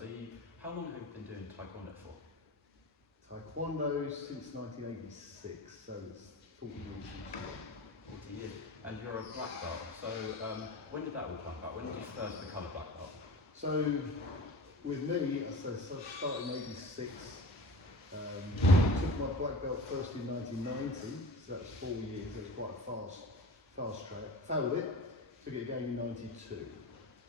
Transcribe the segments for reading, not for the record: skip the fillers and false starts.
How long have you been doing Taekwondo for? Taekwondo since 1986, so it's 40 years. 40 years. And you're a black belt, so when did that all come about? When did you first become a black belt? So with me, I started in 86. Took my black belt first in 1990, so that was 4 years. It was quite a fast track. Failed it, took it again in 92.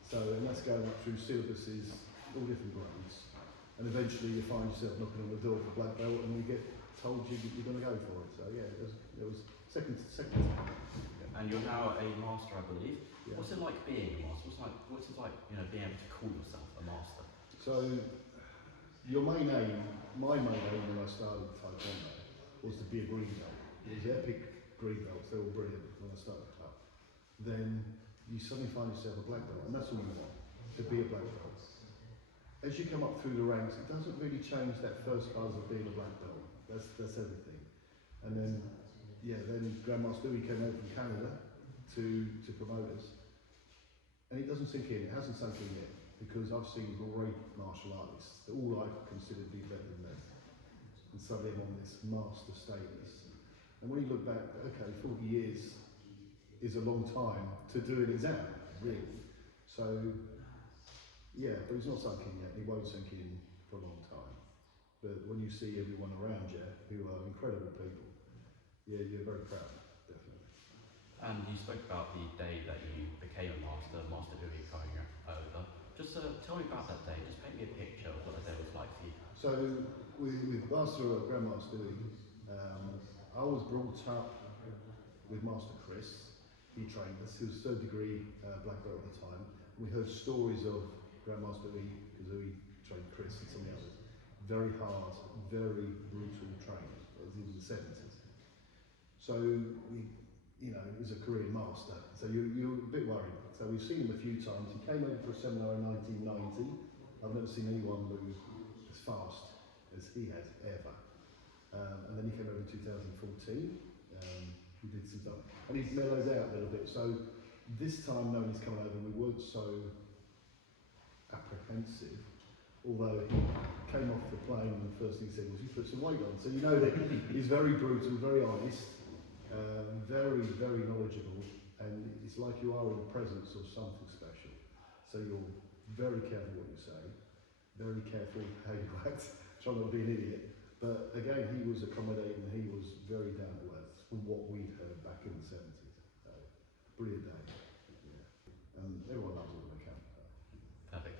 So, and that's going up through syllabuses, all different grades. And eventually you find yourself knocking on the door for black belt and you get told you're going to go for it. So yeah, it was second time. And you're now a master, I believe. Yeah. What's it like being a master? What's it like, being able to call yourself a master? So, your main aim, my main aim when I started Taekwondo was to be a green belt. It was epic green belts, they were brilliant when I started the club. Then you suddenly find yourself a black belt, and that's all you want, to be a black belt. As you come up through the ranks, it doesn't really change that first buzz of being a black belt. That's everything. And then, then Grandmaster Louis came over from Canada to promote us. And it doesn't sink in, it hasn't sunk in yet, because I've seen great martial artists that all I consider to be better than them. And suddenly I'm on this master status. And when you look back, okay, 40 years is a long time to do an exam, really. So, yeah, but it's not sunk in yet, it won't sink in for a long time. But when you see everyone around you, who are incredible people, yeah, you're very proud, definitely. And you spoke about the day that you became a master, Master Louis coming over. Just tell me about that day, just paint me a picture of what the day was like for you. So, with Grandmaster Louis, I was brought up with Master Chris. He trained us. He was third degree black belt at the time. We heard stories of Grandmaster Louis, because Louis trained Chris and some of the others. Very hard, very brutal training. It was in the 70s. So he was a Korean master. So you're a bit worried. So we've seen him a few times. He came over for a seminar in 1990. I've never seen anyone move as fast as he has ever. And then he came over in 2014. We did some stuff, and he's mellowed out a little bit. So this time, knowing he's coming over, we weren't so apprehensive. Although he came off the plane and the first thing he said was, "You put some weight on." So you know that he's very brutal, very honest, very, very knowledgeable, and it's like you are in the presence of something special. So you're very careful what you say, very careful how you act, try not to be an idiot. But again, he was accommodating, he was very down to earth from what we'd heard back in the 70s. Brilliant day. Yeah. And everyone loves him.